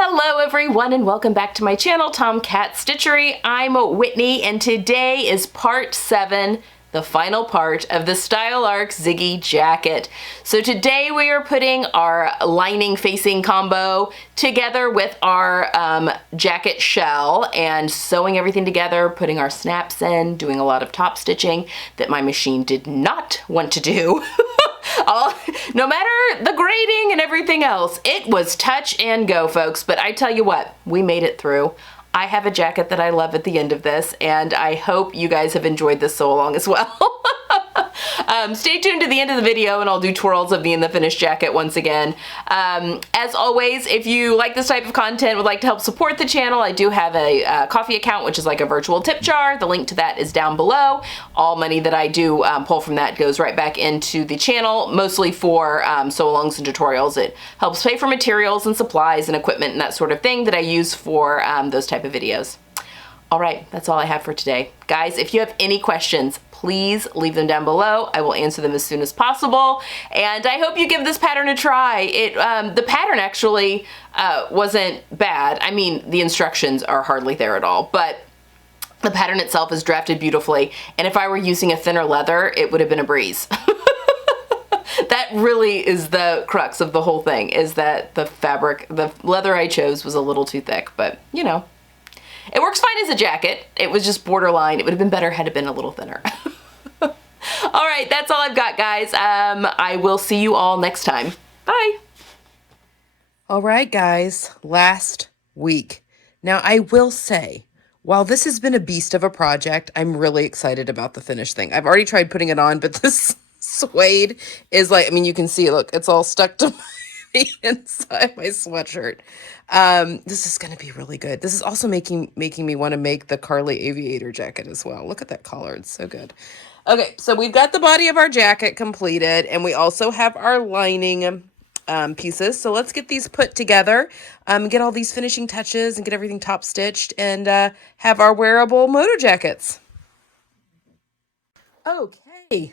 Hello everyone and welcome back to my channel, Tomcat Stitchery. I'm Whitney and today is part 7, the final part of the Style Arc Ziggy jacket. So today we are putting our lining facing combo together with our jacket shell and sewing everything together, putting our snaps in, doing a lot of top stitching that my machine did not want to do. No matter the grading and everything else, it was touch and go, folks. But I tell you what, we made it through. I have a jacket that I love at the end of this, and I hope you guys have enjoyed this so along as well. Stay tuned to the end of the video and I'll do twirls of me in the finished jacket once again. As always, if you like this type of content, would like to help support the channel, I do have a coffee account, which is like a virtual tip jar. The link to that is down below. All money that I do pull from that goes right back into the channel, mostly for sew-alongs and tutorials. It helps pay for materials and supplies and equipment and that sort of thing that I use for those type of videos. All right, that's all I have for today. Guys, if you have any questions, please leave them down below. I will answer them as soon as possible. And I hope you give this pattern a try. The pattern actually wasn't bad. I mean, the instructions are hardly there at all, but the pattern itself is drafted beautifully. And if I were using a thinner leather, it would have been a breeze. That really is the crux of the whole thing, is that the fabric, the leather I chose was a little too thick, but you know. It works fine as a jacket. It was just borderline. It would have been better had it been a little thinner. All right, that's all I've got, guys. I will see you all next time. Bye. All right, guys, last week. Now, I will say, while this has been a beast of a project, I'm really excited about the finished thing. I've already tried putting it on, but this suede is like, I mean, you can see, look, it's all stuck to the inside my sweatshirt. This is going to be really good. This is also making me want to make the Carly Aviator jacket as well. Look at that color. It's so good. Okay, so we've got the body of our jacket completed, and we also have our lining pieces. So let's get these put together, get all these finishing touches and get everything top stitched and have our wearable moto jackets. Okay.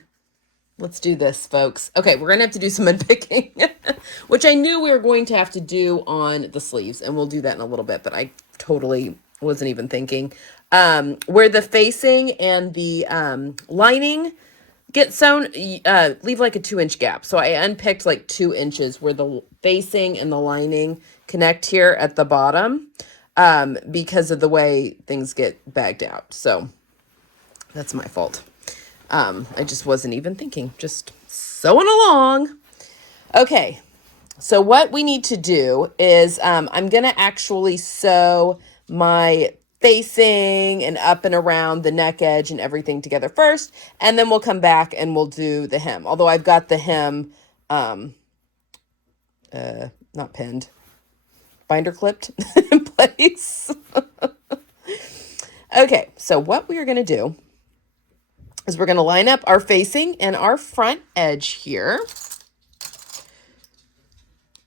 Let's do this, folks. Okay, we're going to have to do some unpicking, which I knew we were going to have to do on the sleeves, and we'll do that in a little bit, but I totally wasn't even thinking. Where the facing and the lining get sewn, leave like a 2-inch gap. So I unpicked like 2 inches where the facing and the lining connect here at the bottom because of the way things get bagged out. So that's my fault. I just wasn't even thinking, just sewing along. Okay, so what we need to do is I'm going to actually sew my facing and up and around the neck edge and everything together first, and then we'll come back and we'll do the hem. Although I've got the hem, not pinned, binder clipped in place. Okay, so what we are going to do is we're going to line up our facing and our front edge here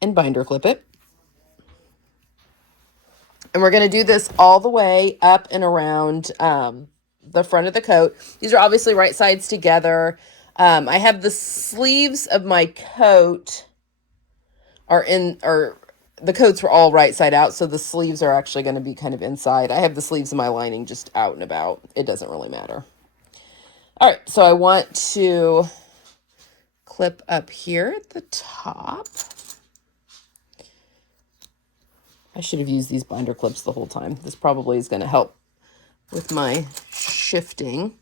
and binder clip it. And we're going to do this all the way up and around the front of the coat. These are obviously right sides together. I have the sleeves of my coat the coats were all right side out, so the sleeves are actually going to be kind of inside. I have the sleeves of my lining just out and about. It doesn't really matter. All right, so I want to clip up here at the top. I should have used these binder clips the whole time. This probably is going to help with my shifting.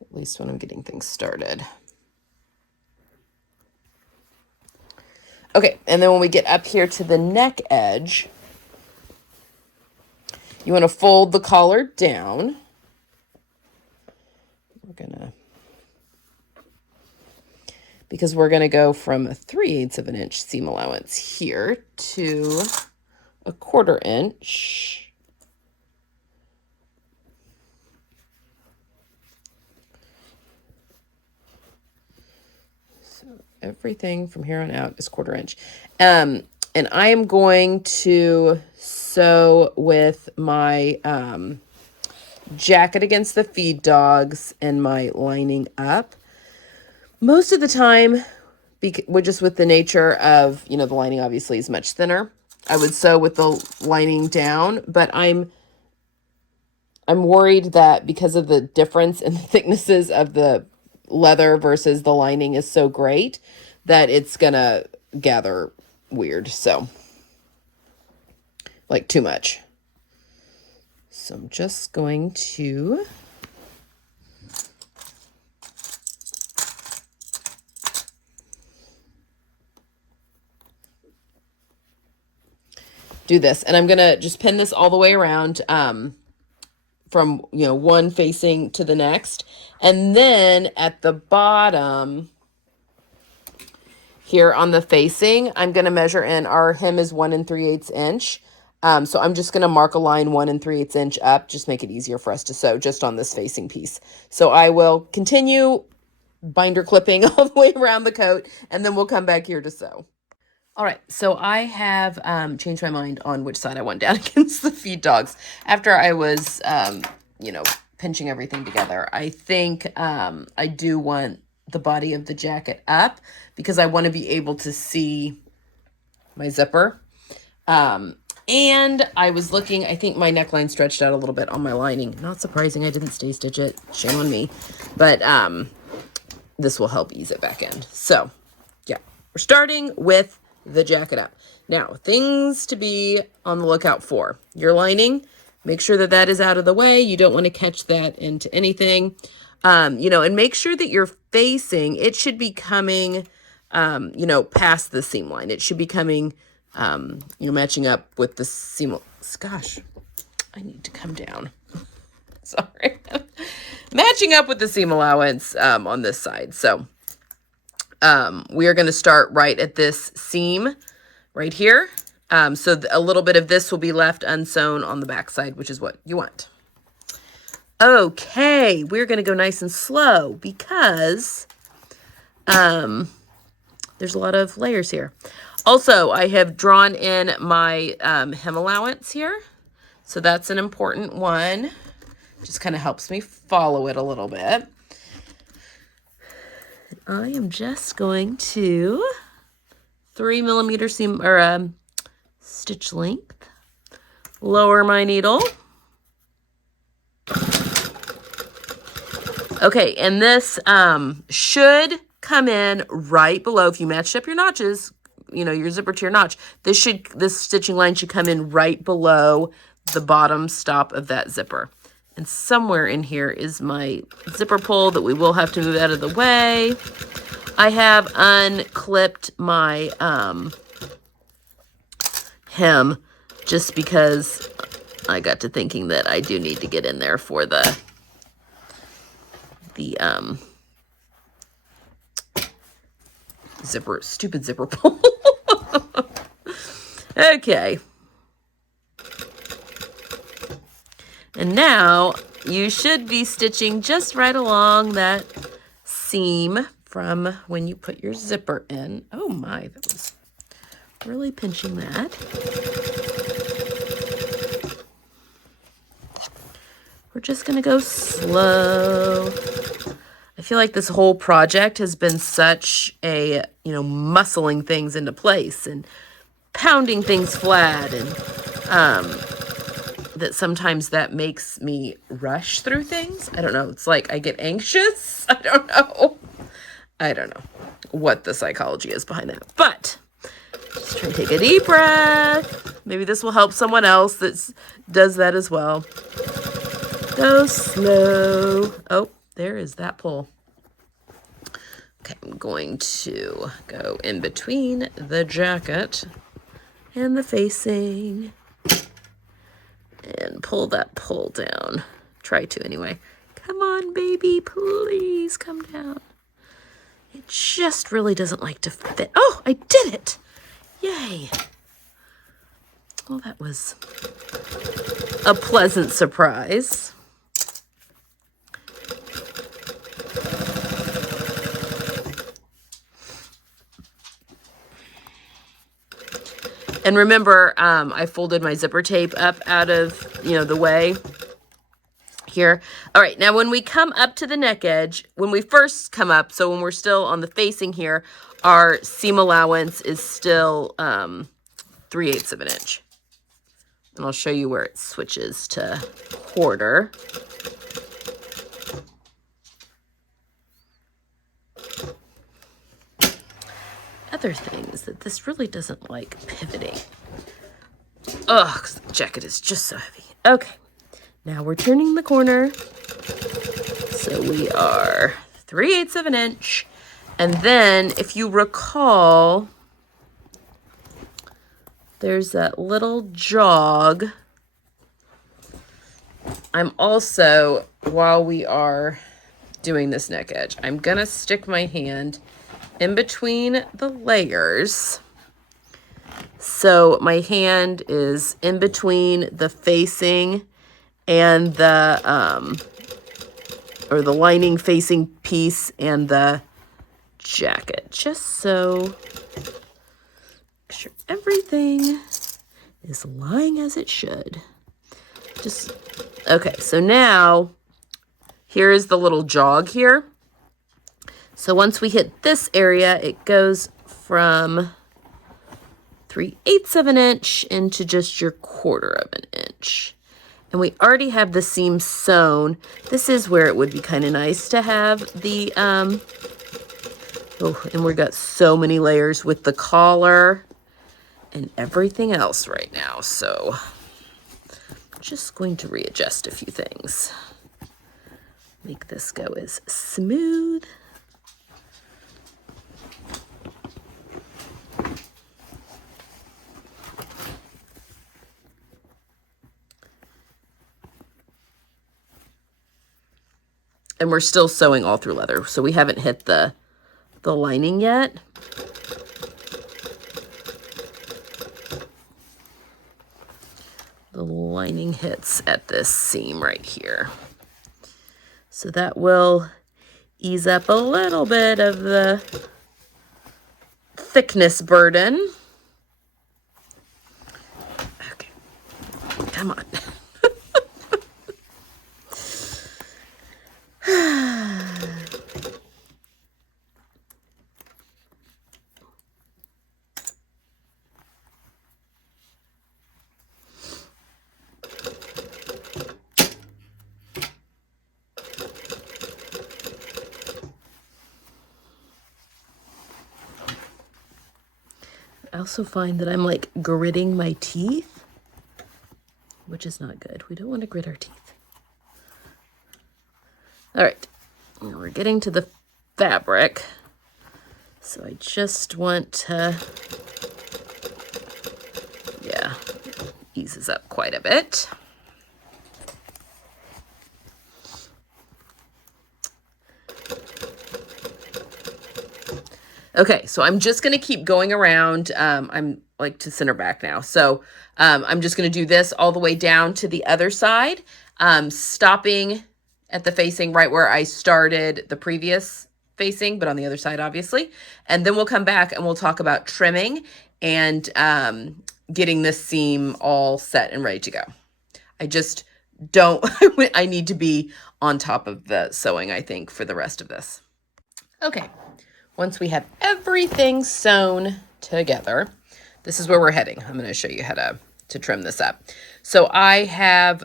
At least when I'm getting things started. Okay, and then when we get up here to the neck edge, you want to fold the collar down. Because we're going to go from a 3/8 of an inch seam allowance here to a 1/4 inch. Everything from here on out is 1/4 inch. And I am going to sew with my jacket against the feed dogs and my lining up. Most of the time, just with the nature of, the lining obviously is much thinner, I would sew with the lining down, but I'm worried that because of the difference in the thicknesses of the leather versus the lining is so great that it's gonna gather weird. So, like, too much. So I'm just going to do this, and I'm gonna just pin this all the way around, from, one facing to the next. And then at the bottom here on the facing, I'm going to measure in. Our hem is 1 3/8 inch. So I'm just going to mark a line 1 3/8 inch up, just make it easier for us to sew just on this facing piece. So I will continue binder clipping all the way around the coat, and then we'll come back here to sew. All right, so I have changed my mind on which side I want down against the feed dogs. After I was, pinching everything together, I think I do want the body of the jacket up because I want to be able to see my zipper. And I was looking, I think my neckline stretched out a little bit on my lining. Not surprising, I didn't stay stitch it. Shame on me. But this will help ease it back in. So, yeah, we're starting with the jacket up. Now, things to be on the lookout for. Your lining, make sure that that is out of the way. You don't want to catch that into anything. And make sure that you're facing, it should be coming, past the seam line. It should be coming, matching up with the seam. Gosh, I need to come down. Sorry. Matching up with the seam allowance on this side. So we are going to start right at this seam right here. So a little bit of this will be left unsewn on the back side, which is what you want. Okay, we're going to go nice and slow because there's a lot of layers here. Also, I have drawn in my hem allowance here. So that's an important one. Just kind of helps me follow it a little bit. I am just going to 3 millimeter seam or stitch length, lower my needle. Okay, and this should come in right below. If you matched up your notches, your zipper to your notch, this stitching line should come in right below the bottom stop of that zipper. And somewhere in here is my zipper pull that we will have to move out of the way. I have unclipped my hem just because I got to thinking that I do need to get in there for the stupid zipper pull. Okay. And now you should be stitching just right along that seam from when you put your zipper in. Oh my, that was really pinching that. We're just gonna go slow. I feel like this whole project has been such a, muscling things into place and pounding things flat, and that sometimes that makes me rush through things. I don't know. It's like I get anxious. I don't know what the psychology is behind that. But just try to take a deep breath. Maybe this will help someone else that does that as well. Go slow. Oh, there is that pull. Okay, I'm going to go in between the jacket and the facing and pull that pull down. Try to anyway. Come on, baby, please come down. It just really doesn't like to fit. Oh, I did it. Yay. Well, that was a pleasant surprise. And remember, I folded my zipper tape up out of, the way here. All right, now when we come up to the neck edge, when we first come up, so when we're still on the facing here, our seam allowance is still 3/8 of an inch. And I'll show you where it switches to 1/4. Other thing is that this really doesn't like pivoting. Ugh, the jacket is just so heavy. Okay, now we're turning the corner. So we are 3/8 of an inch. And then if you recall, there's that little jog. I'm also, while we are doing this neck edge, I'm gonna stick my hand in between the layers. So my hand is in between the facing and the, or the lining facing piece and the jacket, just so make sure everything is lying as it should. Just, okay, so now here is the little jog here. So once we hit this area, it goes from 3/8 of an inch into just your 1/4 of an inch. And we already have the seam sewn. This is where it would be kind of nice to have the, oh, and we've got so many layers with the collar and everything else right now. So I'm just going to readjust a few things. Make this go as smooth. And we're still sewing all through leather, so we haven't hit the lining yet. The lining hits at this seam right here. So that will ease up a little bit of the thickness burden. Okay, come on. I also find that I'm like gritting my teeth, which is not good. We don't want to grit our teeth. All right, now we're getting to the fabric. So I just want to, yeah, eases up quite a bit. Okay, so I'm just going to keep going around. I'm like to center back now. So I'm just going to do this all the way down to the other side, stopping at the facing right where I started the previous facing, but on the other side, obviously. And then we'll come back and we'll talk about trimming and getting this seam all set and ready to go. I just don't, I need to be on top of the sewing, I think, for the rest of this. Okay. Once we have everything sewn together, this is where we're heading. I'm going to show you how to trim this up. So I have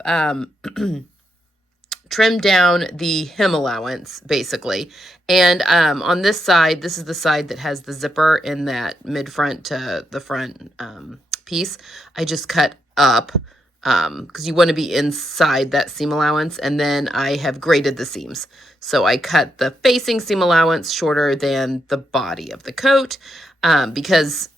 trimmed down the hem allowance, basically. And on this side, this is the side that has the zipper in that mid-front to the front piece. I just cut up because you want to be inside that seam allowance, and then I have graded the seams. So I cut the facing seam allowance shorter than the body of the coat because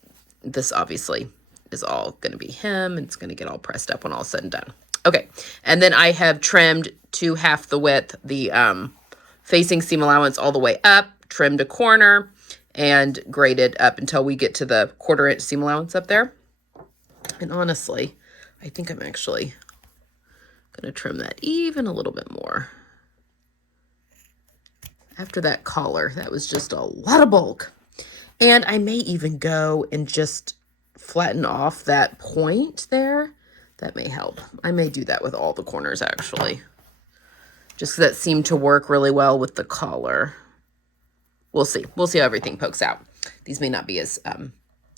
this obviously is all going to be hem, and it's going to get all pressed up when all said and done. Okay, and then I have trimmed to half the width the facing seam allowance all the way up, trimmed a corner, and graded up until we get to the 1/4 inch seam allowance up there. And honestly, I think I'm actually going to trim that even a little bit more. After that collar, that was just a lot of bulk. And I may even go and just flatten off that point there. That may help. I may do that with all the corners, actually. just 'cause that seemed to work really well with the collar. We'll see. We'll see how everything pokes out. These may not be as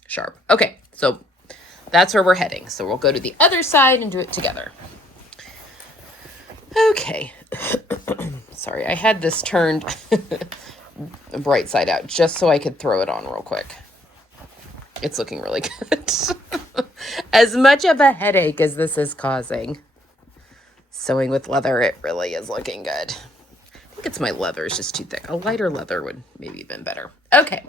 sharp. Okay, so that's where we're heading. So we'll go to the other side and do it together. Okay. Sorry, I had this turned bright side out just so I could throw it on real quick. It's looking really good. As much of a headache as this is causing, sewing with leather, it really is looking good. I think it's my leather is just too thick. A lighter leather would maybe have been better. Okay.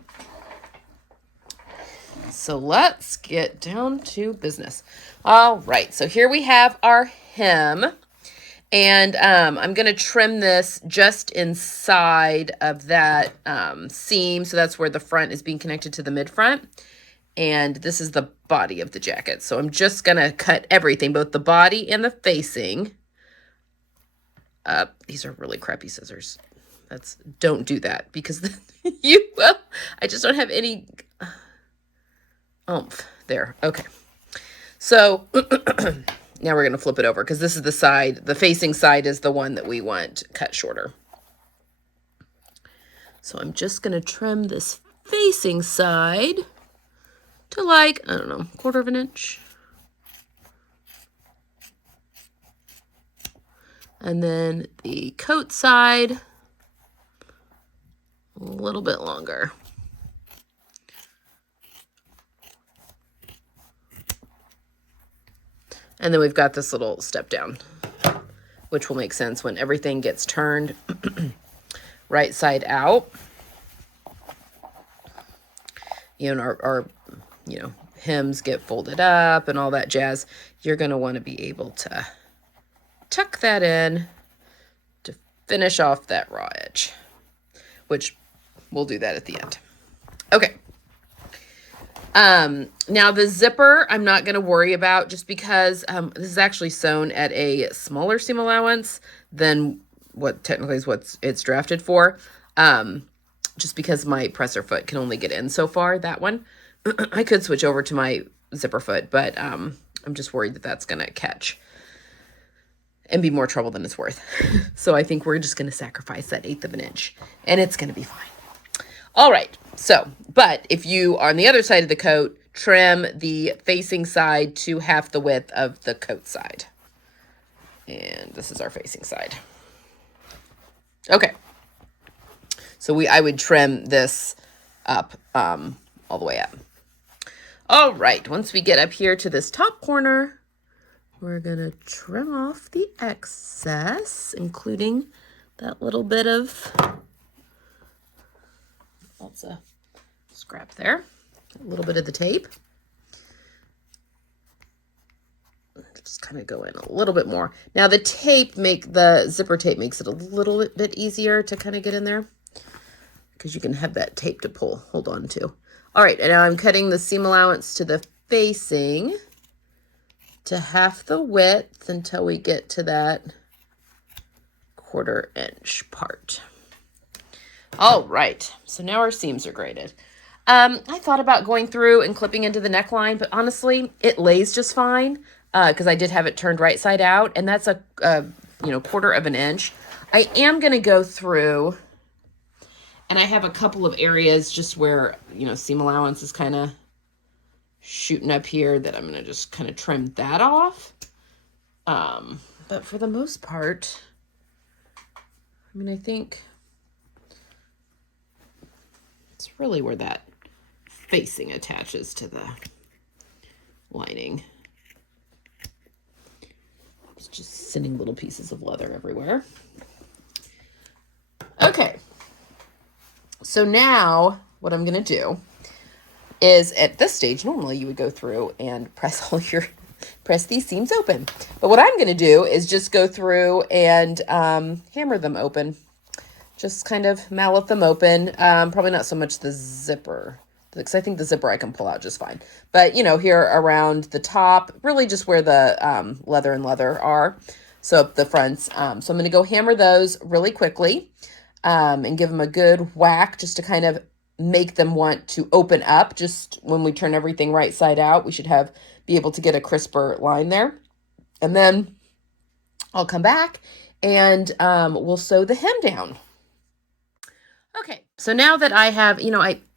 So let's get down to business. All right, so here we have our hem. And I'm going to trim this just inside of that seam. So that's where the front is being connected to the mid front. And this is the body of the jacket. So I'm just going to cut everything, both the body and the facing. These are really crappy scissors. Don't do that because you will. I just don't have any oomph there. Okay. So now we're going to flip it over because this is the side, the facing side is the one that we want cut shorter. So I'm just going to trim this facing side to like, I don't know, 1/4 of an inch. And then the coat side, a little bit longer. And then we've got this little step down, which will make sense when everything gets turned right side out. You know, our hems get folded up and all that jazz. You're going to want to be able to tuck that in to finish off that raw edge, which we'll do that at the end. Okay. Now the zipper, I'm not going to worry about just because, this is actually sewn at a smaller seam allowance than what technically is what it's drafted for. Just because my presser foot can only get in so far, that one. I could switch over to my zipper foot, but, I'm just worried that that's going to catch and be more trouble than it's worth. So I think we're just going to sacrifice that 1/8 of an inch and it's going to be fine. All right. So, but if you are on the other side of the coat, trim the facing side to half the width of the coat side. And this is our facing side. Okay. So I would trim this up, all the way up. All right. Once we get up here to this top corner, we're going to trim off the excess, including that little bit of, that's a scrap there, a little bit of the tape. Just kind of go in a little bit more. Now the zipper tape makes it a little bit easier to kind of get in there because you can have that tape to hold on to. All right, and now I'm cutting the seam allowance to the facing to half the width until we get to that 1/4 inch part. All right, so now our seams are graded. I thought about going through and clipping into the neckline, but honestly, it lays just fine because I did have it turned right side out, and that's a 1/4 of an inch. I am going to go through, and I have a couple of areas just where, seam allowance is kind of shooting up here that I'm going to just kind of trim that off. But for the most part, I think it's really where that facing attaches to the lining. It's just sending little pieces of leather everywhere. Okay. So now what I'm going to do is at this stage, normally you would go through and press these seams open. But what I'm going to do is just go through and hammer them open. Just kind of mallet them open. Probably not so much the zipper, because I think the zipper I can pull out just fine. But, here around the top, really just where the leather and leather are. So up the fronts. So I'm going to go hammer those really quickly and give them a good whack just to kind of make them want to open up. Just when we turn everything right side out, we should be able to get a crisper line there. And then I'll come back and we'll sew the hem down. Okay, so now that I have,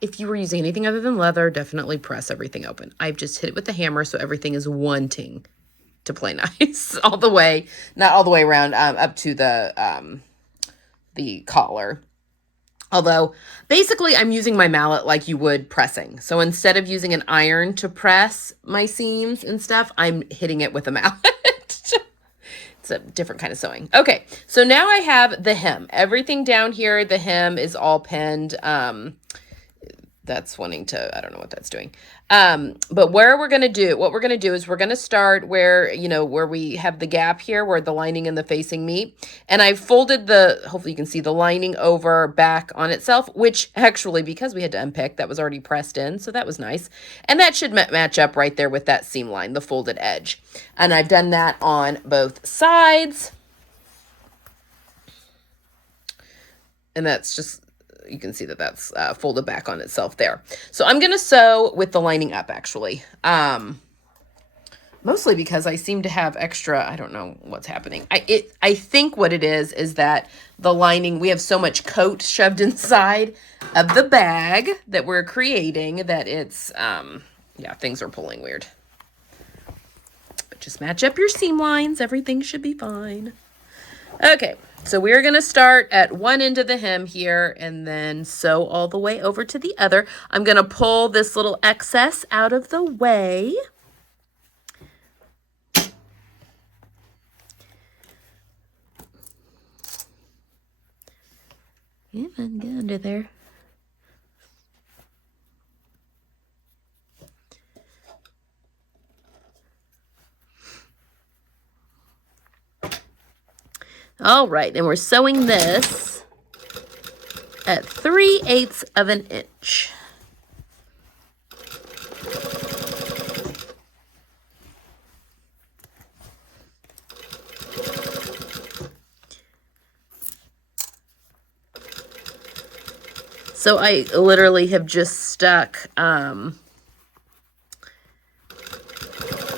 if you were using anything other than leather, definitely press everything open. I've just hit it with the hammer so everything is wanting to play nice all the way, not all the way around, up to the collar. Although, basically, I'm using my mallet like you would pressing. So instead of using an iron to press my seams and stuff, I'm hitting it with a mallet. It's a different kind of sewing. Okay, so now I have the hem. Everything down here, the hem is all pinned. That's wanting to, I don't know what that's doing. But what we're going to do is we're going to start where, where we have the gap here, where the lining and the facing meet. And I folded hopefully you can see the lining over back on itself, which actually, because we had to unpick, that was already pressed in. So that was nice. And that should match up right there with that seam line, the folded edge. And I've done that on both sides. And that's just, you can see that that's folded back on itself there. So I'm going to sew with the lining up, actually. Mostly because I seem to have extra, I don't know what's happening. I think what it is that the lining, we have so much coat shoved inside of the bag that we're creating that it's, yeah, things are pulling weird. But just match up your seam lines. Everything should be fine. Okay. So we're going to start at one end of the hem here and then sew all the way over to the other. I'm going to pull this little excess out of the way. Come on, get under there. All right, and we're sewing this at 3/8 of an inch. So I literally have just stuck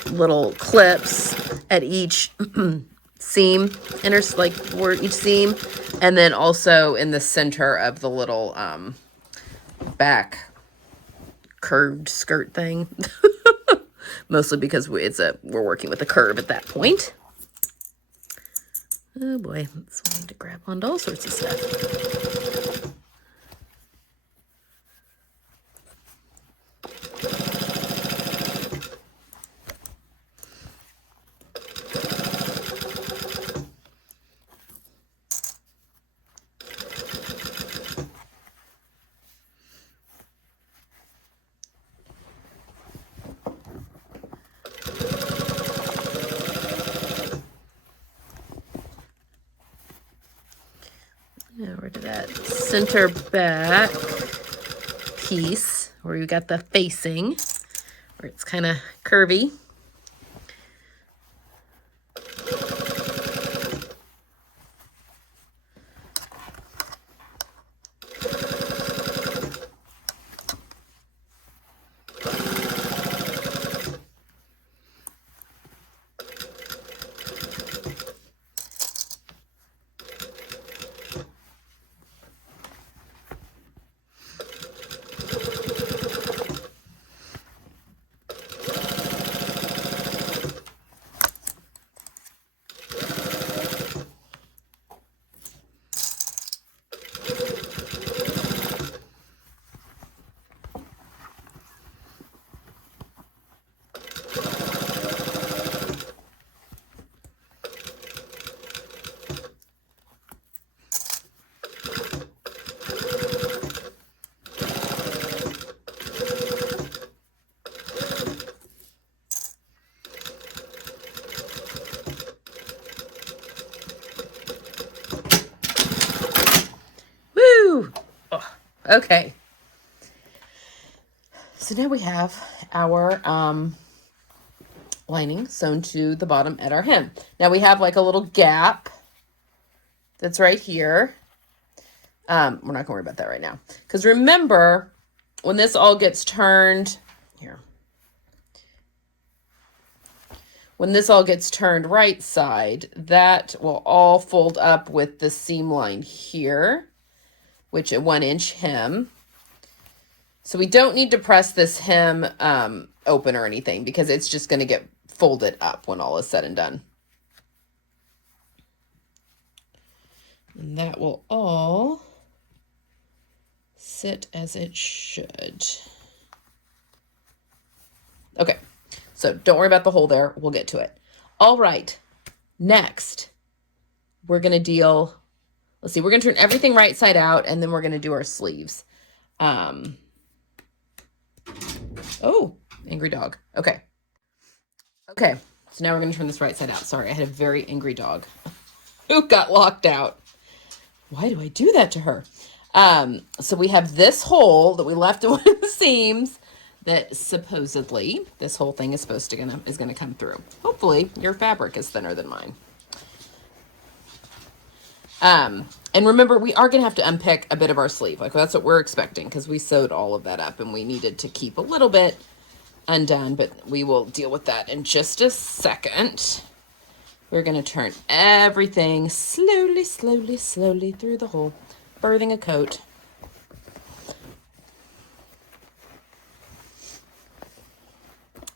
little clips at each seam, like where each seam, and then also in the center of the little back curved skirt thing. Mostly because we're working with a curve at that point. Oh boy, it's wanting to grab onto all sorts of stuff. Over to that center back piece where you got the facing, where it's kind of curvy. Okay. So now we have our lining sewn to the bottom at our hem. Now we have like a little gap that's right here. We're not going to worry about that right now. Because remember, when this all gets turned, here. when this all gets turned right side, that will all fold up with the seam line here, which a 1-inch hem. So we don't need to press this hem open or anything because it's just going to get folded up when all is said and done. And that will all sit as it should. Okay, so don't worry about the hole there. We'll get to it. All right, next, we're going to deal, let's see, we're going to turn everything right side out, and then we're going to do our sleeves. Oh, angry dog. Okay. Okay, so now we're going to turn this right side out. Sorry, I had a very angry dog who got locked out. Why do I do that to her? So we have this hole that we left in one of the seams that supposedly this whole thing is supposed to gonna come through. Hopefully your fabric is thinner than mine. And remember, we are gonna have to unpick a bit of our sleeve. Like that's what we're expecting because we sewed all of that up and we needed to keep a little bit undone, but we will deal with that in just a second. We're going to turn everything slowly, slowly, slowly through the hole, birthing a coat.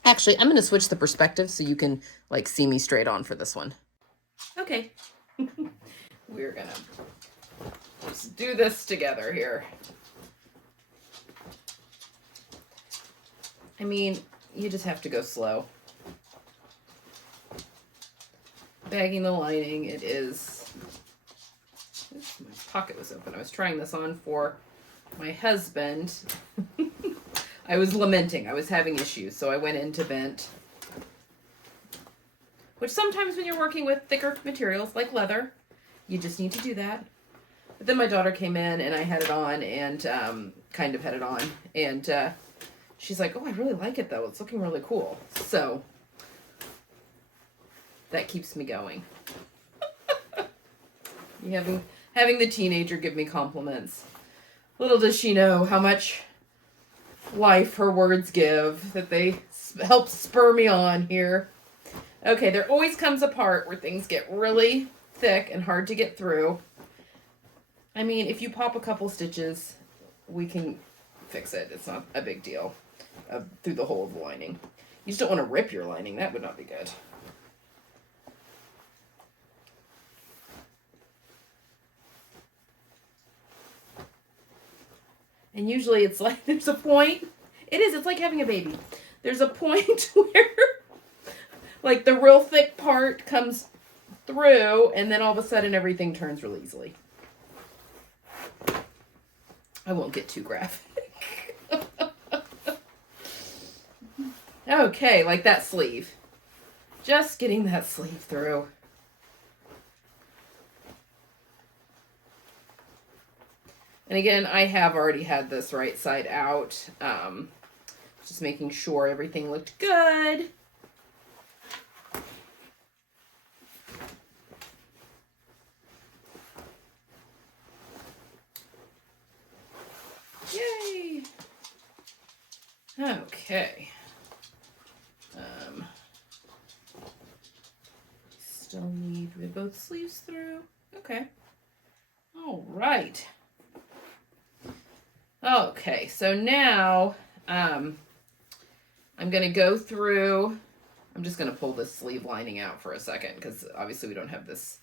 Actually, I'm going to switch the perspective so you can like see me straight on for this one. Okay. We're going to just do this together here. I mean, you just have to go slow. Bagging the lining, it is, my pocket was open. I was trying this on for my husband. I was lamenting, I was having issues, so I went into vent. Which sometimes when you're working with thicker materials like leather, you just need to do that. But then my daughter came in and I had it on and kind of had it on. And she's like, oh, I really like it though. It's looking really cool. So that keeps me going. Having the teenager give me compliments. Little does she know how much life her words give, that they help spur me on here. Okay, there always comes a part where things get really thick and hard to get through. I mean, if you pop a couple stitches, we can fix it. It's not a big deal through the hole of the lining. You just don't want to rip your lining. That would not be good. And usually it's like there's a point. It's like having a baby. There's a point where like the real thick part comes through and then all of a sudden everything turns real easily. I won't get too graphic. Okay, like that sleeve. Just getting that sleeve through. And again, I have already had this right side out. Just making sure everything looked good. Yay! Okay. Still need both sleeves through. Okay. All right. Okay, so now I'm going to go through, I'm just going to pull this sleeve lining out for a second because obviously we don't have this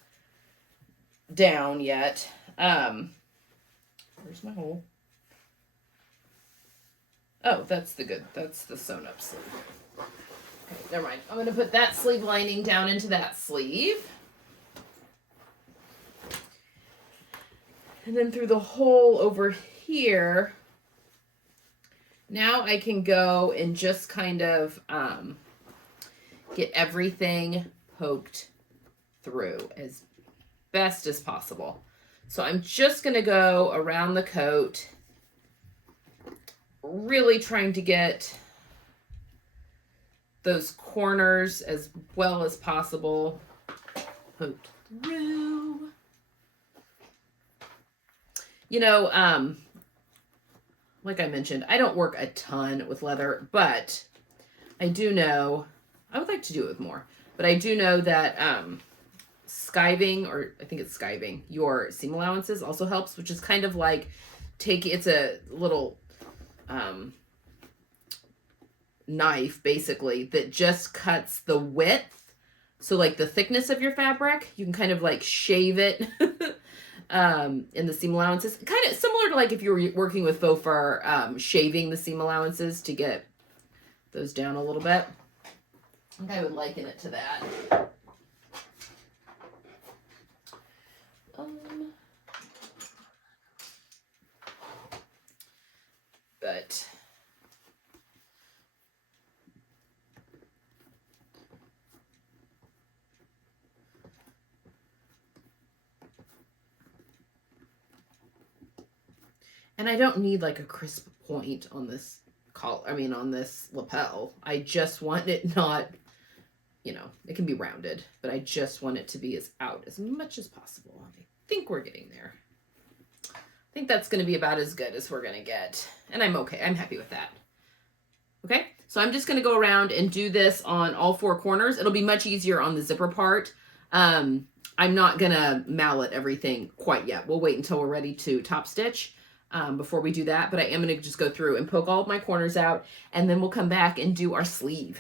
down yet. Where's my hole? Oh, that's the sewn up sleeve. Okay, never mind. I'm going to put that sleeve lining down into that sleeve. And then through the hole over here, now I can go and just kind of get everything poked through as best as possible. So I'm just going to go around the coat, really trying to get those corners as well as possible poked through. You know, like I mentioned, I don't work a ton with leather, but I do know I would like to do it with more. But I do know that skiving, or I think it's skiving, your seam allowances also helps, which is kind of like it's a little knife basically that just cuts the width. So like the thickness of your fabric, you can kind of like shave it in the seam allowances. Kind of similar to like if you were working with faux fur, shaving the seam allowances to get those down a little bit. I think I would liken it to that. But and I don't need like a crisp point on this on this lapel. I just want it not, it can be rounded, but I just want it to be out as much as possible. I think we're getting there. I think that's going to be about as good as we're going to get. And I'm okay. I'm happy with that. Okay. So I'm just going to go around and do this on all four corners. It'll be much easier on the zipper part. I'm not going to mallet everything quite yet. We'll wait until we're ready to top stitch before we do that. But I am going to just go through and poke all of my corners out, and then we'll come back and do our sleeve.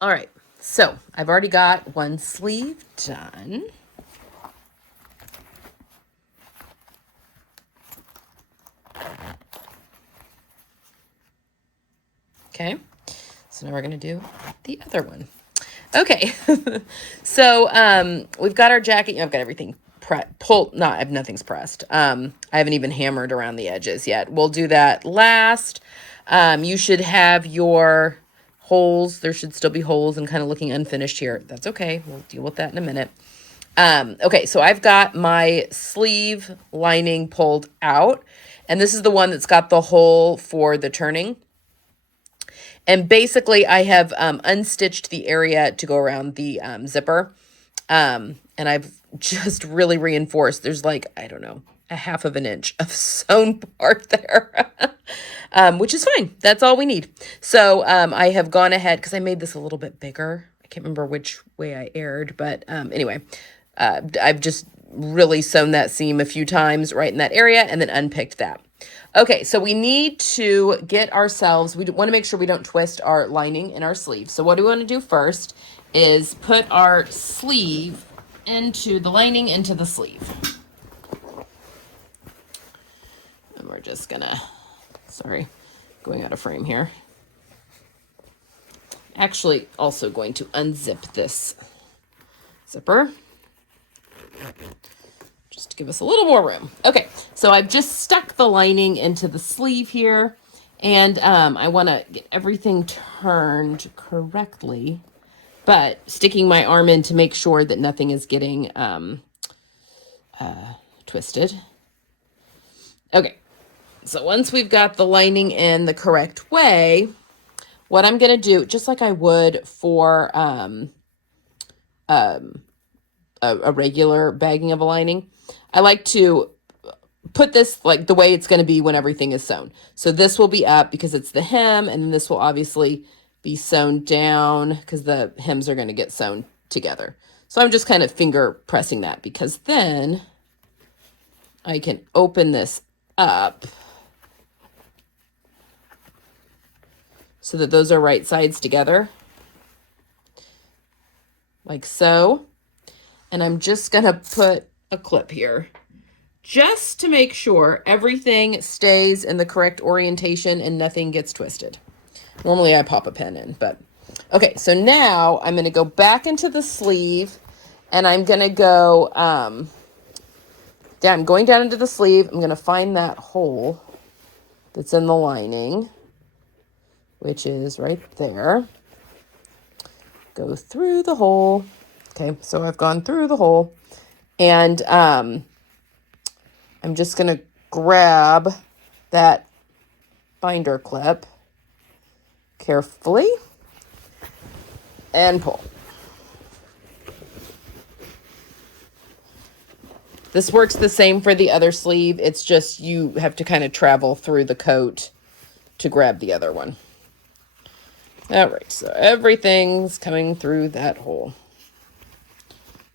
All right. So I've already got one sleeve done. Okay, so now we're going to do the other one. Okay, so we've got our jacket. I've got everything pulled. Nothing's pressed. I haven't even hammered around the edges yet. We'll do that last. You should have your holes. There should still be holes and kind of looking unfinished here. That's okay. We'll deal with that in a minute. Okay, so I've got my sleeve lining pulled out, and this is the one that's got the hole for the turning. And basically, I have unstitched the area to go around the zipper. And I've just really reinforced. There's like, I don't know, a 1/2 inch of sewn part there, which is fine. That's all we need. So I have gone ahead, because I made this a little bit bigger. I can't remember which way I aired, but anyway, I've just really sewn that seam a few times right in that area and then unpicked that. Okay, so we need to get ourselves, we want to make sure we don't twist our lining in our sleeve. So what we want to do first is put our sleeve into the lining, into the sleeve. And we're just gonna, sorry, going out of frame here. Actually, also going to unzip this zipper, just to give us a little more room. Okay, so I've just stuck the lining into the sleeve here, and I want to get everything turned correctly, but sticking my arm in to make sure that nothing is getting twisted. Okay, so once we've got the lining in the correct way, what I'm going to do, just like I would for a regular bagging of a lining, I like to put this like the way it's going to be when everything is sewn. So this will be up because it's the hem, and then this will obviously be sewn down because the hems are going to get sewn together. So I'm just kind of finger pressing that, because then I can open this up so that those are right sides together, like so. And I'm just going to put a clip here just to make sure everything stays in the correct orientation and nothing gets twisted. Normally I pop a pin in, but okay. So now I'm going to go back into the sleeve, and I'm going to go down. I'm going down into the sleeve. I'm going to find that hole that's in the lining, which is right there. Go through the hole. Okay, so I've gone through the hole, and I'm just going to grab that binder clip carefully and pull. This works the same for the other sleeve. It's just you have to kind of travel through the coat to grab the other one. All right, so everything's coming through that hole.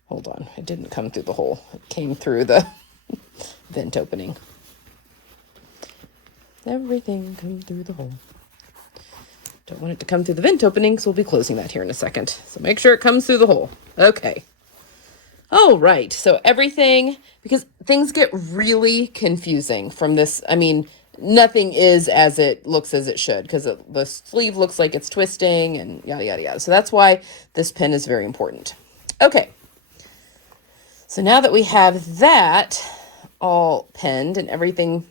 Hold on, it didn't come through the hole. It came through the vent opening. Everything coming through the hole. Don't want it to come through the vent opening, so we'll be closing that here in a second. So make sure it comes through the hole. Okay. All right, so everything, because things get really confusing from this. I mean, nothing is as it looks as it should, because the sleeve looks like it's twisting and yada, yada, yada. So that's why this pin is very important. Okay. So now that we have that all pinned and everything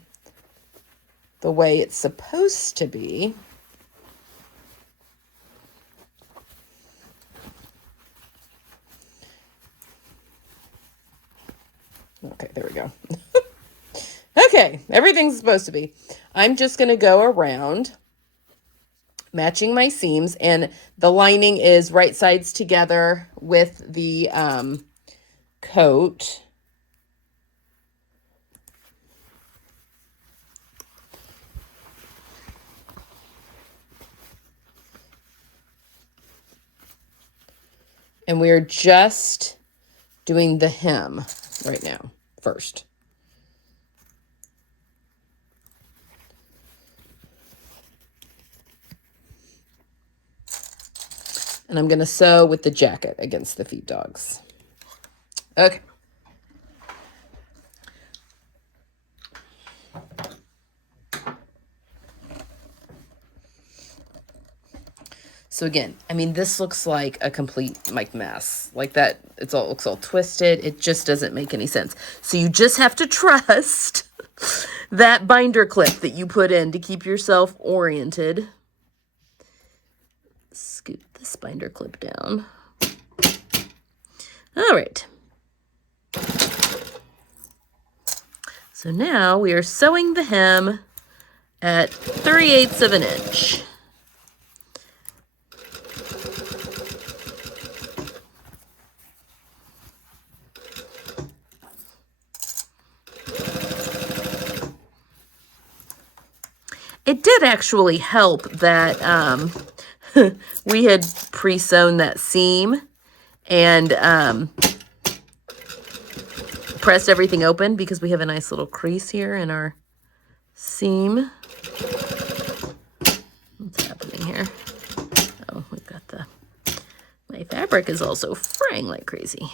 the way it's supposed to be, okay, there we go. Okay, everything's supposed to be. I'm just going to go around matching my seams, and the lining is right sides together with the coat. And we're just doing the hem right now first. And I'm going to sew with the jacket against the feed dogs. Okay. So again, I mean, this looks like a complete mess. Like that, looks all twisted. It just doesn't make any sense. So you just have to trust that binder clip that you put in to keep yourself oriented. Scoot this binder clip down. All right. So now we are sewing the hem at 3/8 of an inch. It did actually help that we had pre-sewn that seam and pressed everything open, because we have a nice little crease here in our seam. What's happening here? Oh, we've got my fabric is also fraying like crazy.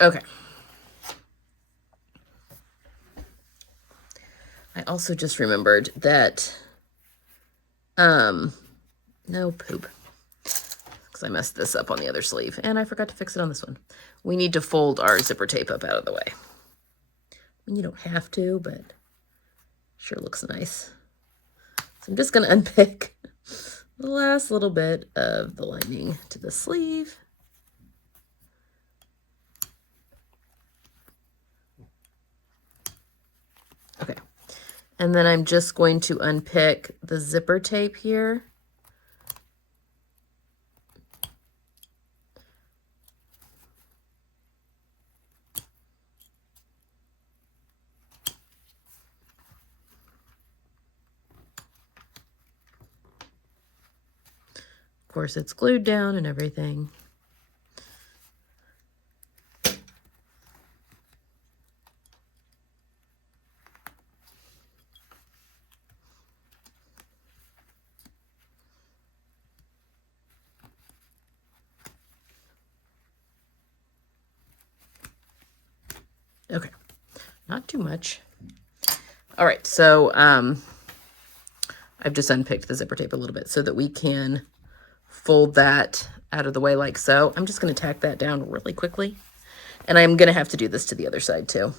Okay. I also just remembered that, no poop, because I messed this up on the other sleeve, and I forgot to fix it on this one. We need to fold our zipper tape up out of the way. I mean, you don't have to, but sure looks nice. So I'm just going to unpick the last little bit of the lining to the sleeve. Okay. And then I'm just going to unpick the zipper tape here. Of course, it's glued down and everything. Okay, not too much. All right, so I've just unpicked the zipper tape a little bit so that we can fold that out of the way like so. I'm just going to tack that down really quickly. And I'm going to have to do this to the other side too.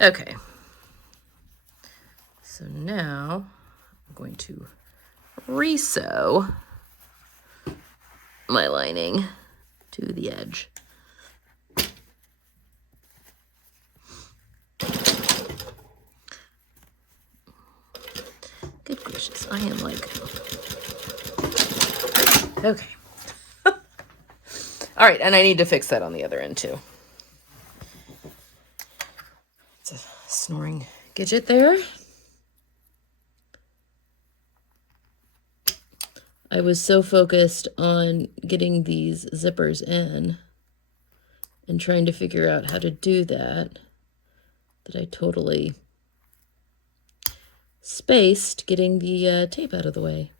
Okay. So now I'm going to re-sew my lining to the edge. I am like, okay. All right, and I need to fix that on the other end too. It's a snoring Gidget there. I was so focused on getting these zippers in and trying to figure out how to do that I totally spaced getting the tape out of the way.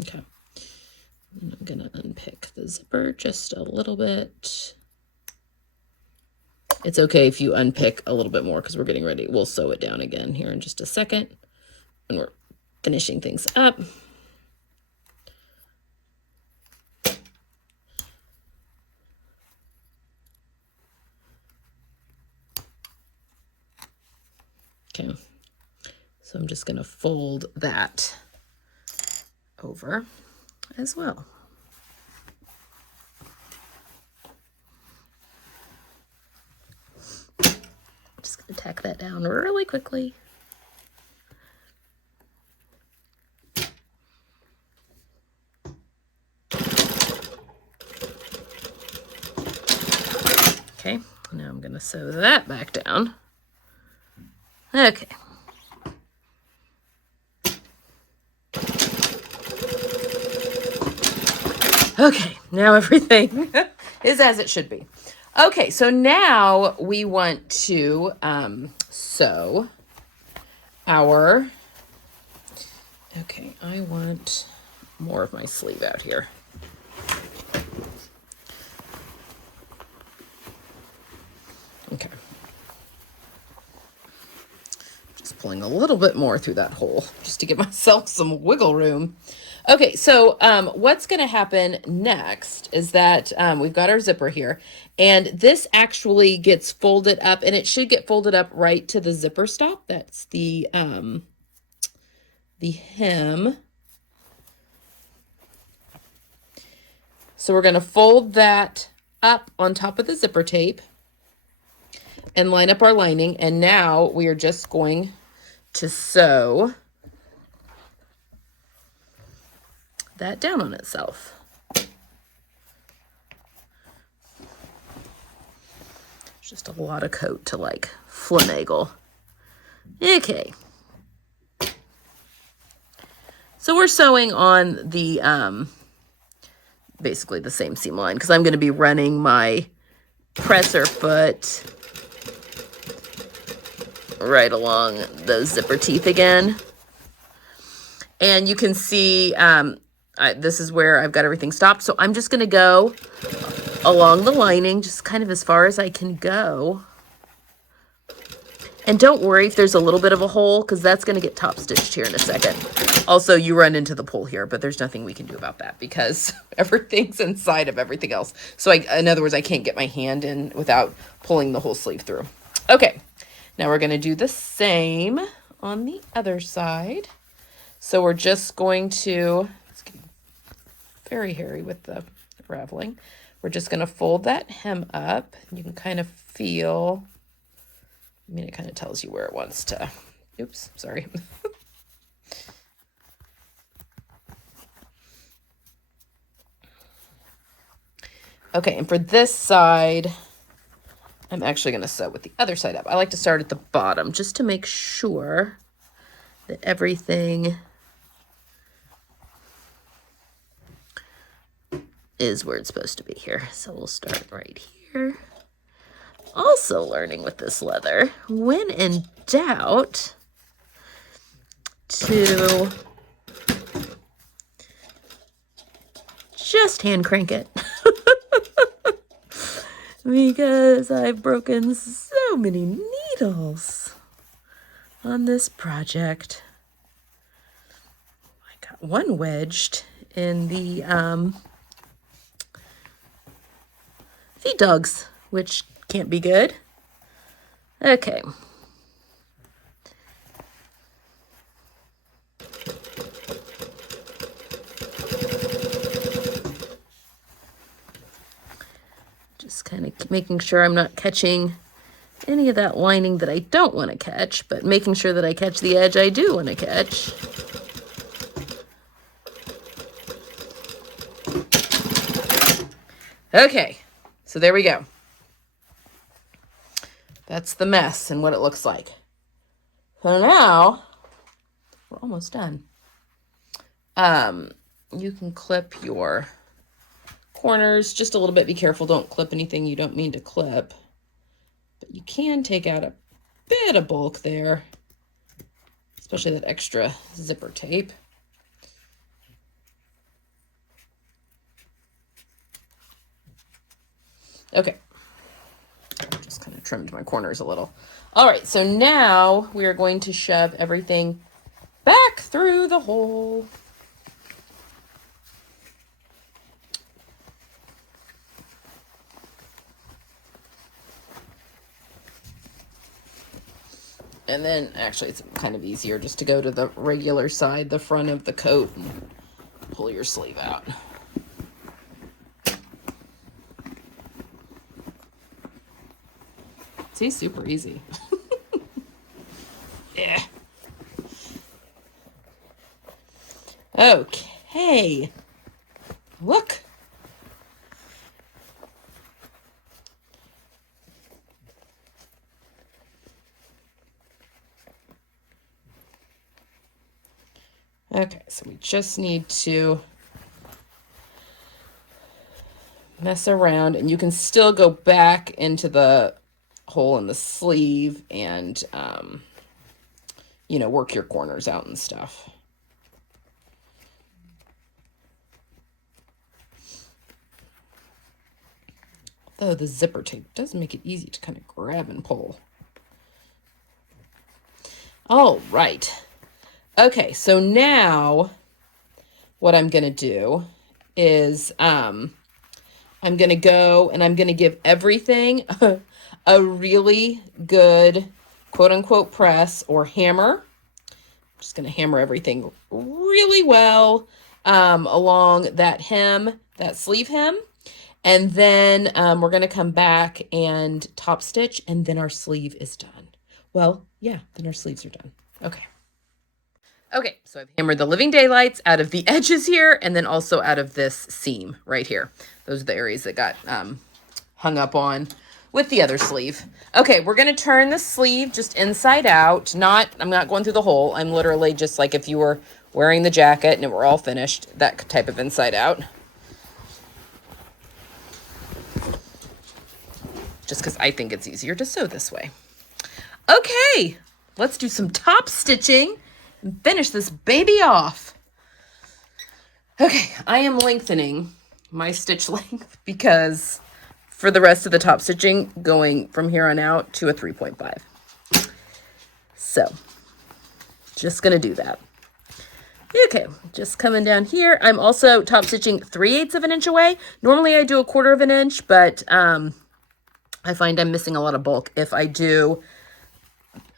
Okay. And I'm gonna unpick the zipper just a little bit. It's okay if you unpick a little bit more because we're getting ready. We'll sew it down again here in just a second when we're finishing things up. Okay, so I'm just gonna fold that over as well. Just gonna tack that down really quickly. Okay, now I'm gonna sew that back down. Okay. Okay, now everything is as it should be. Okay, so now we want to sew our, okay, I want more of my sleeve out here. Okay. Just pulling a little bit more through that hole just to give myself some wiggle room. Okay, so what's going to happen next is that we've got our zipper here, and this actually gets folded up, and it should get folded up right to the zipper stop. That's the hem. So we're going to fold that up on top of the zipper tape and line up our lining, and now we are just going to sew that down on itself. Just a lot of coat to like finagle. Okay. So we're sewing on the basically the same seam line because I'm going to be running my presser foot right along those zipper teeth again. And you can see this is where I've got everything stopped. So I'm just going to go along the lining, just kind of as far as I can go. And don't worry if there's a little bit of a hole, because that's going to get top stitched here in a second. Also, you run into the pole here, but there's nothing we can do about that because everything's inside of everything else. So in other words, I can't get my hand in without pulling the whole sleeve through. Okay, now we're going to do the same on the other side. So we're just going to, it's getting very hairy with the raveling. We're just going to fold that hem up. You can kind of feel, I mean, it kind of tells you where it wants to, oops, sorry. Okay, and for this side, I'm actually going to sew with the other side up. I like to start at the bottom just to make sure that everything is where it's supposed to be here. So we'll start right here. Also learning with this leather, when in doubt, to just hand crank it. Because I've broken so many needles on this project. I got one wedged in the feed dogs, which can't be good. Okay. Just kind of making sure I'm not catching any of that lining that I don't want to catch, but making sure that I catch the edge I do want to catch. Okay, so there we go. That's the mess and what it looks like. So now, we're almost done. You can clip your corners just a little bit. Be careful, don't clip anything you don't mean to clip. But you can take out a bit of bulk there, especially that extra zipper tape. Okay, just kind of trimmed my corners a little. All right, so now we are going to shove everything back through the hole. And then actually it's kind of easier just to go to the regular side, the front of the coat, and pull your sleeve out. See, super easy. Yeah. Okay. Look. Okay, so we just need to mess around, and you can still go back into the hole in the sleeve and, you know, work your corners out and stuff. Though the zipper tape does make it easy to kind of grab and pull. All right. Okay, so now what I'm going to do is I'm going to go and I'm going to give everything a really good quote-unquote press or hammer. I'm just going to hammer everything really well along that hem, that sleeve hem. And then we're going to come back and top stitch, and then our sleeve is done. Well, yeah, then our sleeves are done. Okay. Okay, so I've hammered the living daylights out of the edges here, and then also out of this seam right here. Those are the areas that got hung up on with the other sleeve. Okay, we're going to turn the sleeve just inside out. I'm not going through the hole. I'm literally just like if you were wearing the jacket and it were all finished, that type of inside out. Just because I think it's easier to sew this way. Okay, let's do some top stitching and finish this baby off. Okay, I am lengthening my stitch length because for the rest of the top stitching, going from here on out to a 3.5. So, just gonna do that. Okay, just coming down here. I'm also top stitching 3/8 of an inch away. Normally I do a 1/4 of an inch, but I find I'm missing a lot of bulk if I do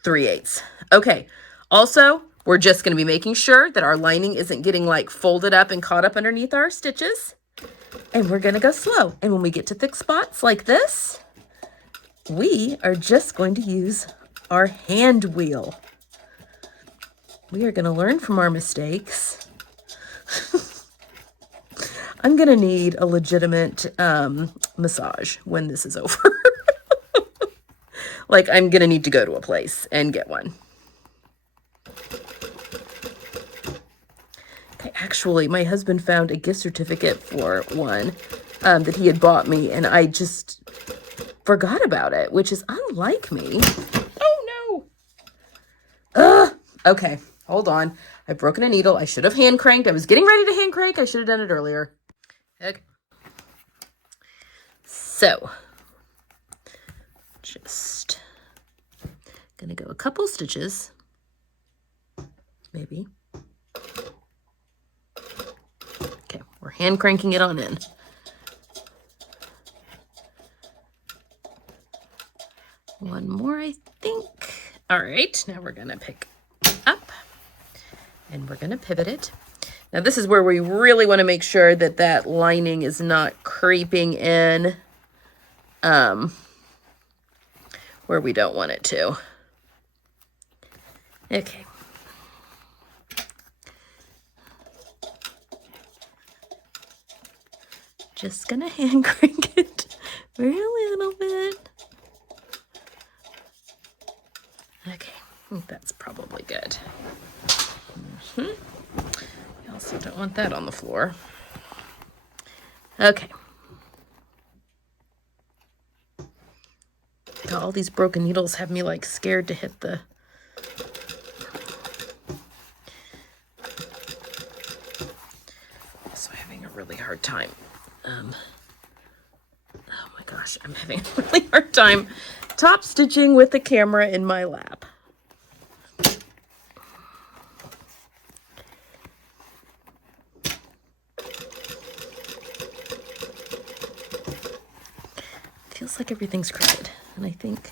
3/8. Okay, also, we're just gonna be making sure that our lining isn't getting like folded up and caught up underneath our stitches. And we're going to go slow. And when we get to thick spots like this, we are just going to use our hand wheel. We are going to learn from our mistakes. I'm going to need a legitimate massage when this is over. Like, I'm going to need to go to a place and get one. Actually, my husband found a gift certificate for one that he had bought me, and I just forgot about it, which is unlike me. Oh, no. Okay, hold on. I've broken a needle. I should have hand cranked. I was getting ready to hand crank. I should have done it earlier. Okay. So, just gonna go a couple stitches, maybe. Okay, we're hand cranking it on in. One more, I think. All right, now we're gonna pick up and we're gonna pivot it. Now this is where we really want to make sure that that lining is not creeping in where we don't want it to. Okay. Just gonna hand crank it for a little bit. Okay, I think that's probably good. We also don't want that on the floor. Okay. All these broken needles have me like scared to hit the... Also having a really hard time. Oh my gosh, I'm having a really hard time top stitching with the camera in my lap. Feels like everything's crooked, and I think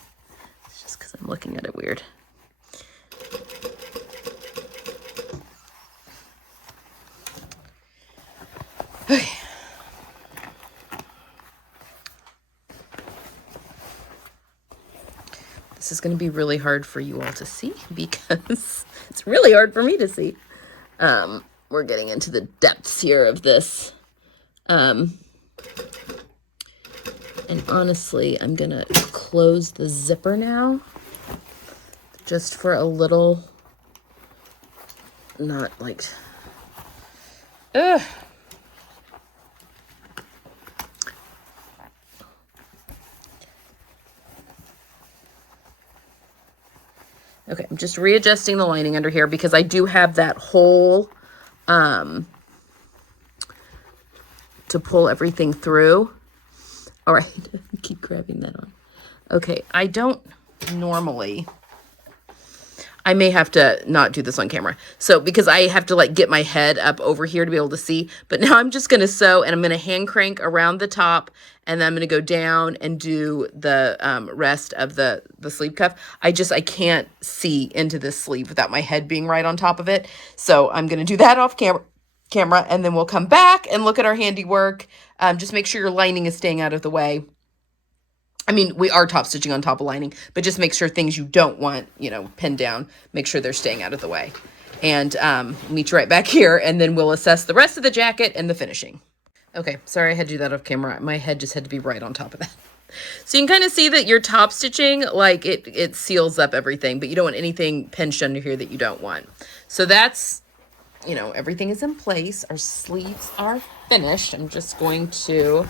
it's just because I'm looking at it weird. Okay. This is going to be really hard for you all to see because it's really hard for me to see. We're getting into the depths here of this. And honestly, I'm going to close the zipper now just for a little, not like, ugh. Okay, I'm just readjusting the lining under here because I do have that hole to pull everything through. All right, keep grabbing that on. Okay, I don't normally, I may have to not do this on camera. So, because I have to like get my head up over here to be able to see, but now I'm just going to sew and I'm going to hand crank around the top and then I'm going to go down and do the rest of the sleeve cuff. I can't see into this sleeve without my head being right on top of it. So I'm going to do that off camera and then we'll come back and look at our handiwork. Just make sure your lining is staying out of the way. I mean, we are top stitching on top of lining, but just make sure things you don't want, you know, pinned down, make sure they're staying out of the way. And meet you right back here, and then we'll assess the rest of the jacket and the finishing. Okay, sorry I had to do that off camera. My head just had to be right on top of that. So you can kind of see that your top stitching, like it seals up everything, but you don't want anything pinched under here that you don't want. So that's, you know, everything is in place. Our sleeves are finished. I'm just going to...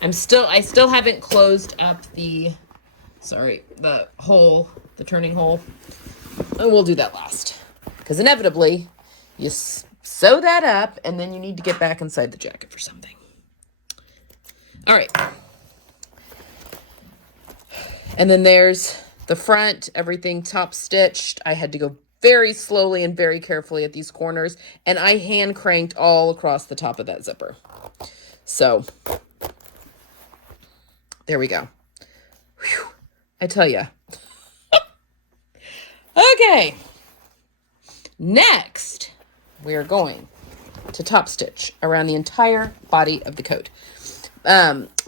I still haven't closed up the hole, the turning hole. And we'll do that last. Because inevitably, you sew that up, and then you need to get back inside the jacket for something. All right. And then there's the front, everything top stitched. I had to go very slowly and very carefully at these corners, and I hand cranked all across the top of that zipper. So... there we go. Whew. I tell ya. Okay. Next, we are going to top stitch around the entire body of the coat.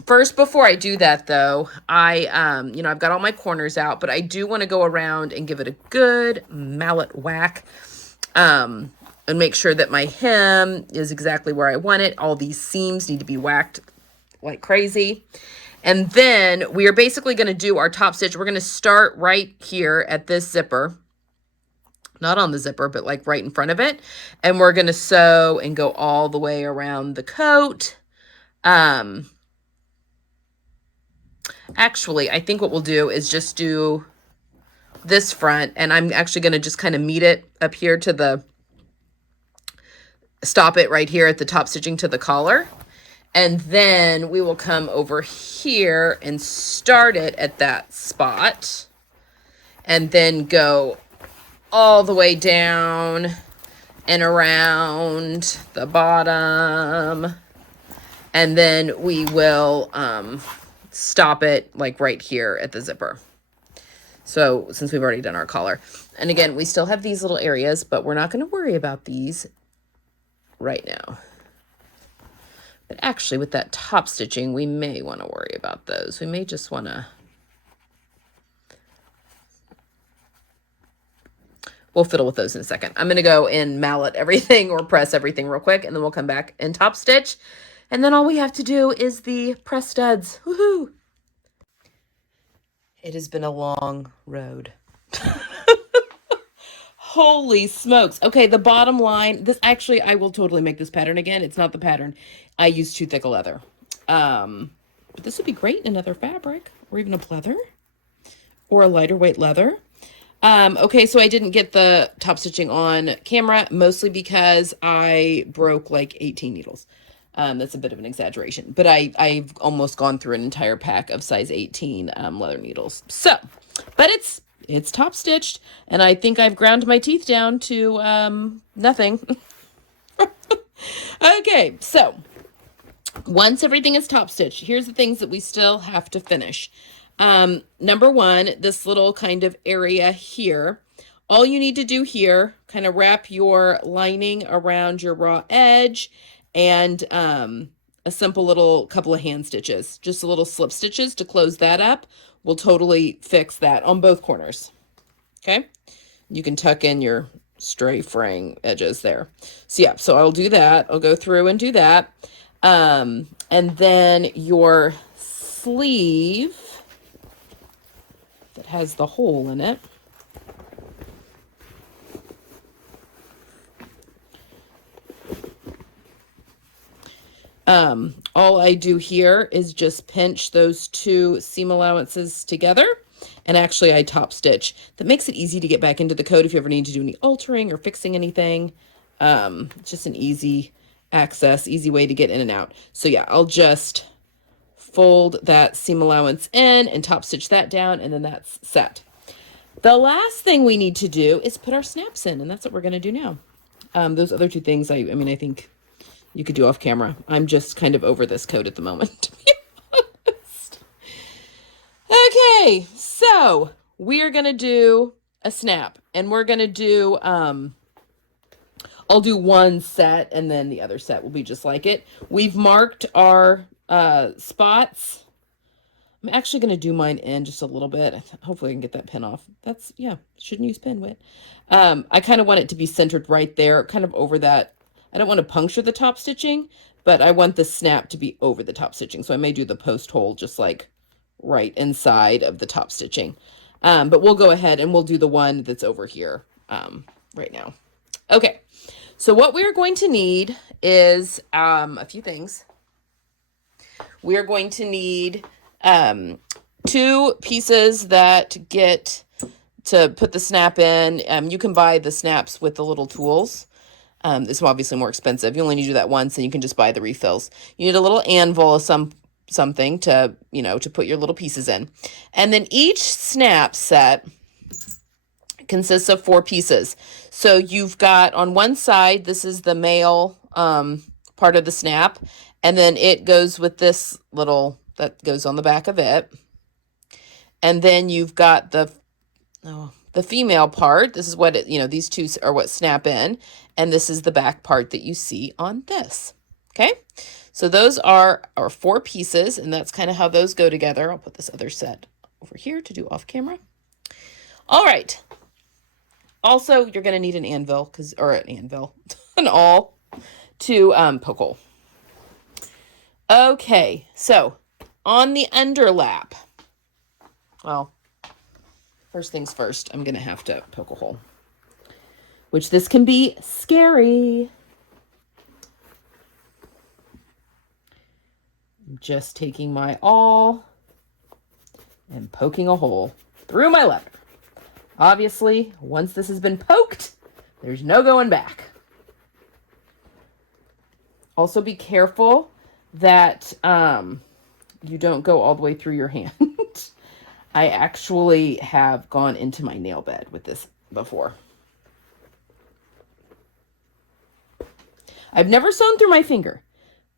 First, before I do that though, I've got all my corners out, but I do want to go around and give it a good mallet whack. And make sure that my hem is exactly where I want it. All these seams need to be whacked like crazy. And then we are basically going to do our top stitch. We're going to start right here at this zipper. Not on the zipper, but like right in front of it. And we're going to sew and go all the way around the coat. Actually, I think what we'll do is just do this front. And I'm actually going to just kind of meet it up here to the... stop it right here at the top stitching to the collar. And then we will come over here and start it at that spot. And then go all the way down and around the bottom. And then we will stop it like right here at the zipper. So since we've already done our collar. And again, we still have these little areas, but we're not going to worry about these right now. But actually with that top stitching, we may want to worry about those. We may just want to, we'll fiddle with those in a second. I'm going to go and mallet everything or press everything real quick, and then we'll come back and top stitch. And then all we have to do is the press studs. Woohoo! It has been a long road. Holy smokes. Okay, the bottom line, this actually, I will totally make this pattern again. It's not the pattern. I use too thick a leather. But this would be great in another fabric, or even a pleather, or a lighter weight leather. Okay, so I didn't get the top stitching on camera, mostly because I broke like 18 needles. That's a bit of an exaggeration, but I've almost gone through an entire pack of size 18 leather needles. So, but it's top stitched, and I think I've ground my teeth down to nothing. Okay, so once everything is top stitched, here's the things that we still have to finish. Number one, this little kind of area here. All you need to do here, kind of wrap your lining around your raw edge, and a simple little couple of hand stitches, just a little slip stitches to close that up will totally fix that on both corners. Okay, you can tuck in your stray fraying edges there. So yeah, so I'll do that. I'll go through and do that. And then your sleeve that has the hole in it. All I do here is just pinch those two seam allowances together, and actually I top stitch. That makes it easy to get back into the coat if you ever need to do any altering or fixing anything. It's just an easy access, easy way to get in and out. So yeah, I'll just fold that seam allowance in and top stitch that down, and then that's set. The last thing we need to do is put our snaps in, and that's what we're going to do now. Those other two things, I mean, I think you could do off camera. I'm just kind of over this coat at the moment, to be honest. Okay, so we are going to do a snap, and we're going to do, I'll do one set, and then the other set will be just like it. We've marked our spots. I'm actually going to do mine in just a little bit. Hopefully I can get that pin off. That's, yeah, shouldn't use pin wit. I kind of want it to be centered right there, kind of over that. I don't want to puncture the top stitching, but I want the snap to be over the top stitching. So I may do the post hole just like right inside of the top stitching. But we'll go ahead and we'll do the one that's over here right now. Okay, so what we're going to need is a few things. We are going to need 2 pieces that get to put the snap in. You can buy the snaps with the little tools. It's obviously more expensive. You only need to do that once, and you can just buy the refills. You need a little anvil of something to, you know, to put your little pieces in. And then each snap set consists of 4 pieces. So you've got on one side, this is the male part of the snap, and then it goes with this little, that goes on the back of it. And then you've got the female part. This is what it, you know, these two are what snap in, and this is the back part that you see on this. Okay, so those are our 4 pieces, and that's kind of how those go together. I'll put this other set over here to do off camera. All right. Also, you're going to need an anvil, an awl to poke hole. Okay, so on the underlap, well, first things first, I'm going to have to poke a hole, which this can be scary. I'm just taking my awl and poking a hole through my leather. Obviously, once this has been poked, there's no going back. Also be careful that you don't go all the way through your hand. I actually have gone into my nail bed with this before. I've never sewn through my finger,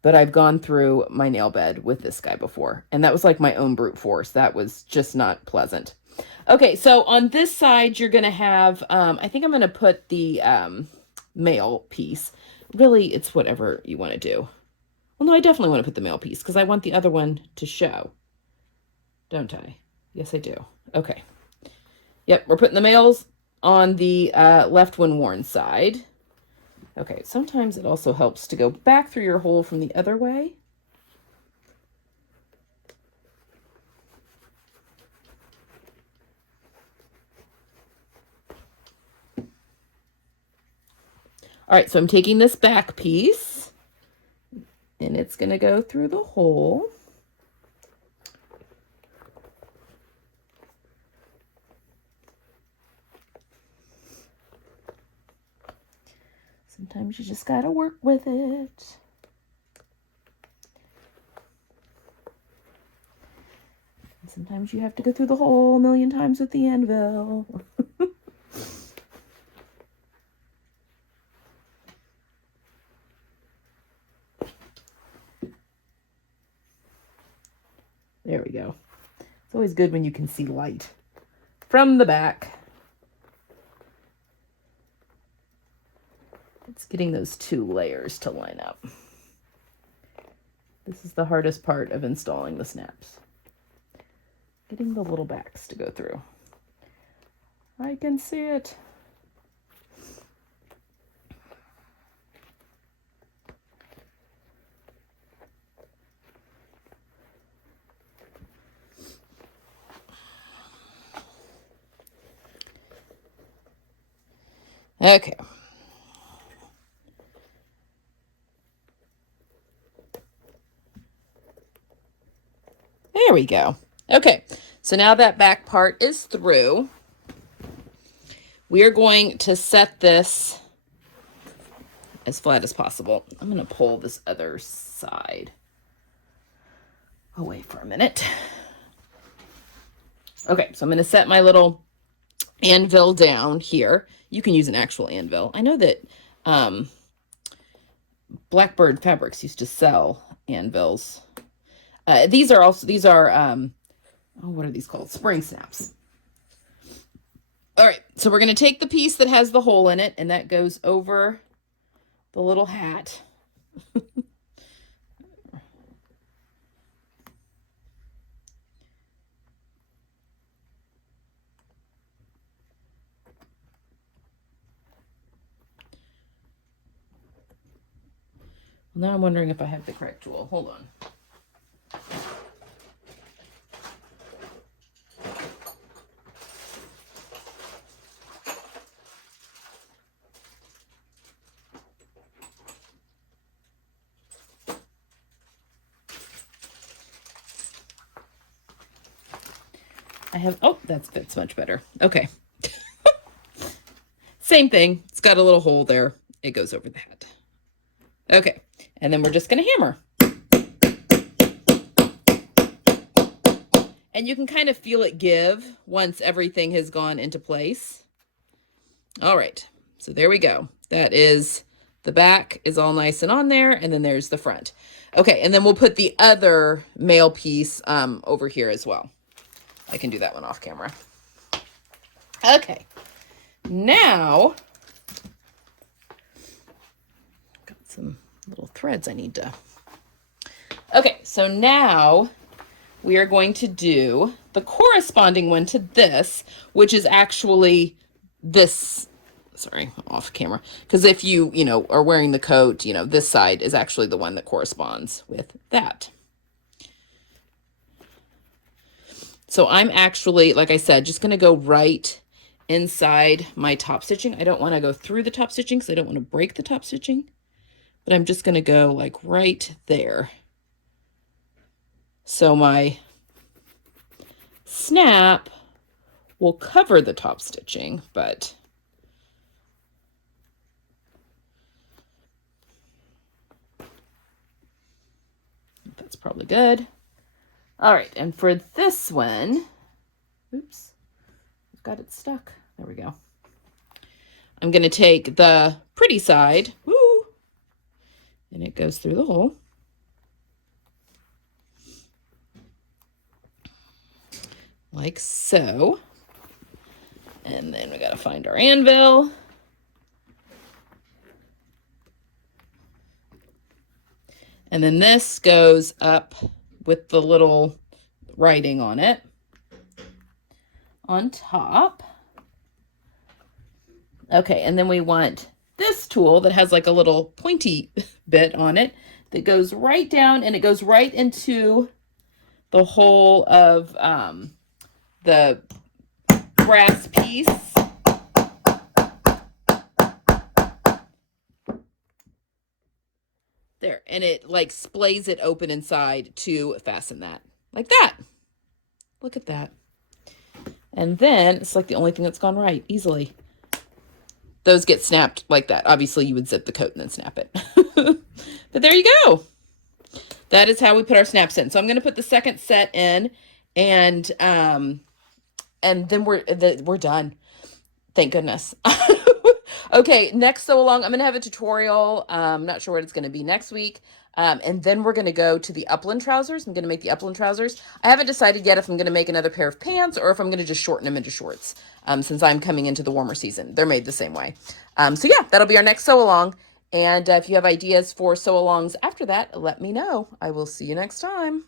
but I've gone through my nail bed with this guy before. And that was like my own brute force. That was just not pleasant. Okay, so on this side, you're going to have, I think I'm going to put the male piece. Really, it's whatever you want to do. Well, no, I definitely want to put the male piece because I want the other one to show. Don't I? Yes, I do. Okay. Yep, we're putting the males on the left when worn side. Okay, sometimes it also helps to go back through your hole from the other way. All right, so I'm taking this back piece and it's going to go through the hole. Sometimes you just got to work with it. Sometimes you have to go through the hole a million times with the anvil. There we go. It's always good when you can see light from the back. It's getting those two layers to line up. This is the hardest part of installing the snaps. Getting the little backs to go through. I can see it. Okay. There we go. Okay, so now that back part is through, we are going to set this as flat as possible. I'm going to pull this other side away for a minute. Okay, so I'm going to set my little anvil down here. You can use an actual anvil. I know that Blackbird Fabrics used to sell anvils. These are oh, what are these called? Spring snaps. All right, so we're going to take the piece that has the hole in it, and that goes over the little hat. Now I'm wondering if I have the correct tool. Hold on. I have, oh, that fits much better. Okay. Same thing. It's got a little hole there. It goes over the head. Okay. And then we're just going to hammer. And you can kind of feel it give once everything has gone into place. All right. So there we go. That is, the back is all nice and on there. And then there's the front. Okay. And then we'll put the other male piece over here as well. I can do that one off camera. Okay. Now, got some little threads I need to. Okay, so now we are going to do the corresponding one to this, which is actually this, sorry, off camera. Because if you are wearing the coat, this side is actually the one that corresponds with that. So I'm actually, like I said, just going to go right inside my top stitching. I don't want to go through the top stitching because I don't want to break the top stitching. But I'm just going to go like right there. So my snap will cover the top stitching, but that's probably good. All right, and for this one, oops, I've got it stuck. There we go. I'm going to take the pretty side, woo, and it goes through the hole. Like so. And then we got to find our anvil. And then this goes up with the little writing on it on top. Okay, and then we want this tool that has like a little pointy bit on it that goes right down, and it goes right into the hole of the brass piece. There, and it like splays it open inside to fasten that, like that. Look at that. And then it's like the only thing that's gone right easily. Those get snapped like that. Obviously, you would zip the coat and then snap it. But there you go. That is how we put our snaps in. So I'm going to put the second set in, and then we're done. Thank goodness. Okay, next sew along, I'm going to have a tutorial. I'm not sure what it's going to be next week. And then we're going to go to the upland trousers. I'm going to make the upland trousers. I haven't decided yet if I'm going to make another pair of pants or if I'm going to just shorten them into shorts, since I'm coming into the warmer season. They're made the same way. So yeah, that'll be our next sew along. And if you have ideas for sew alongs after that, let me know. I will see you next time.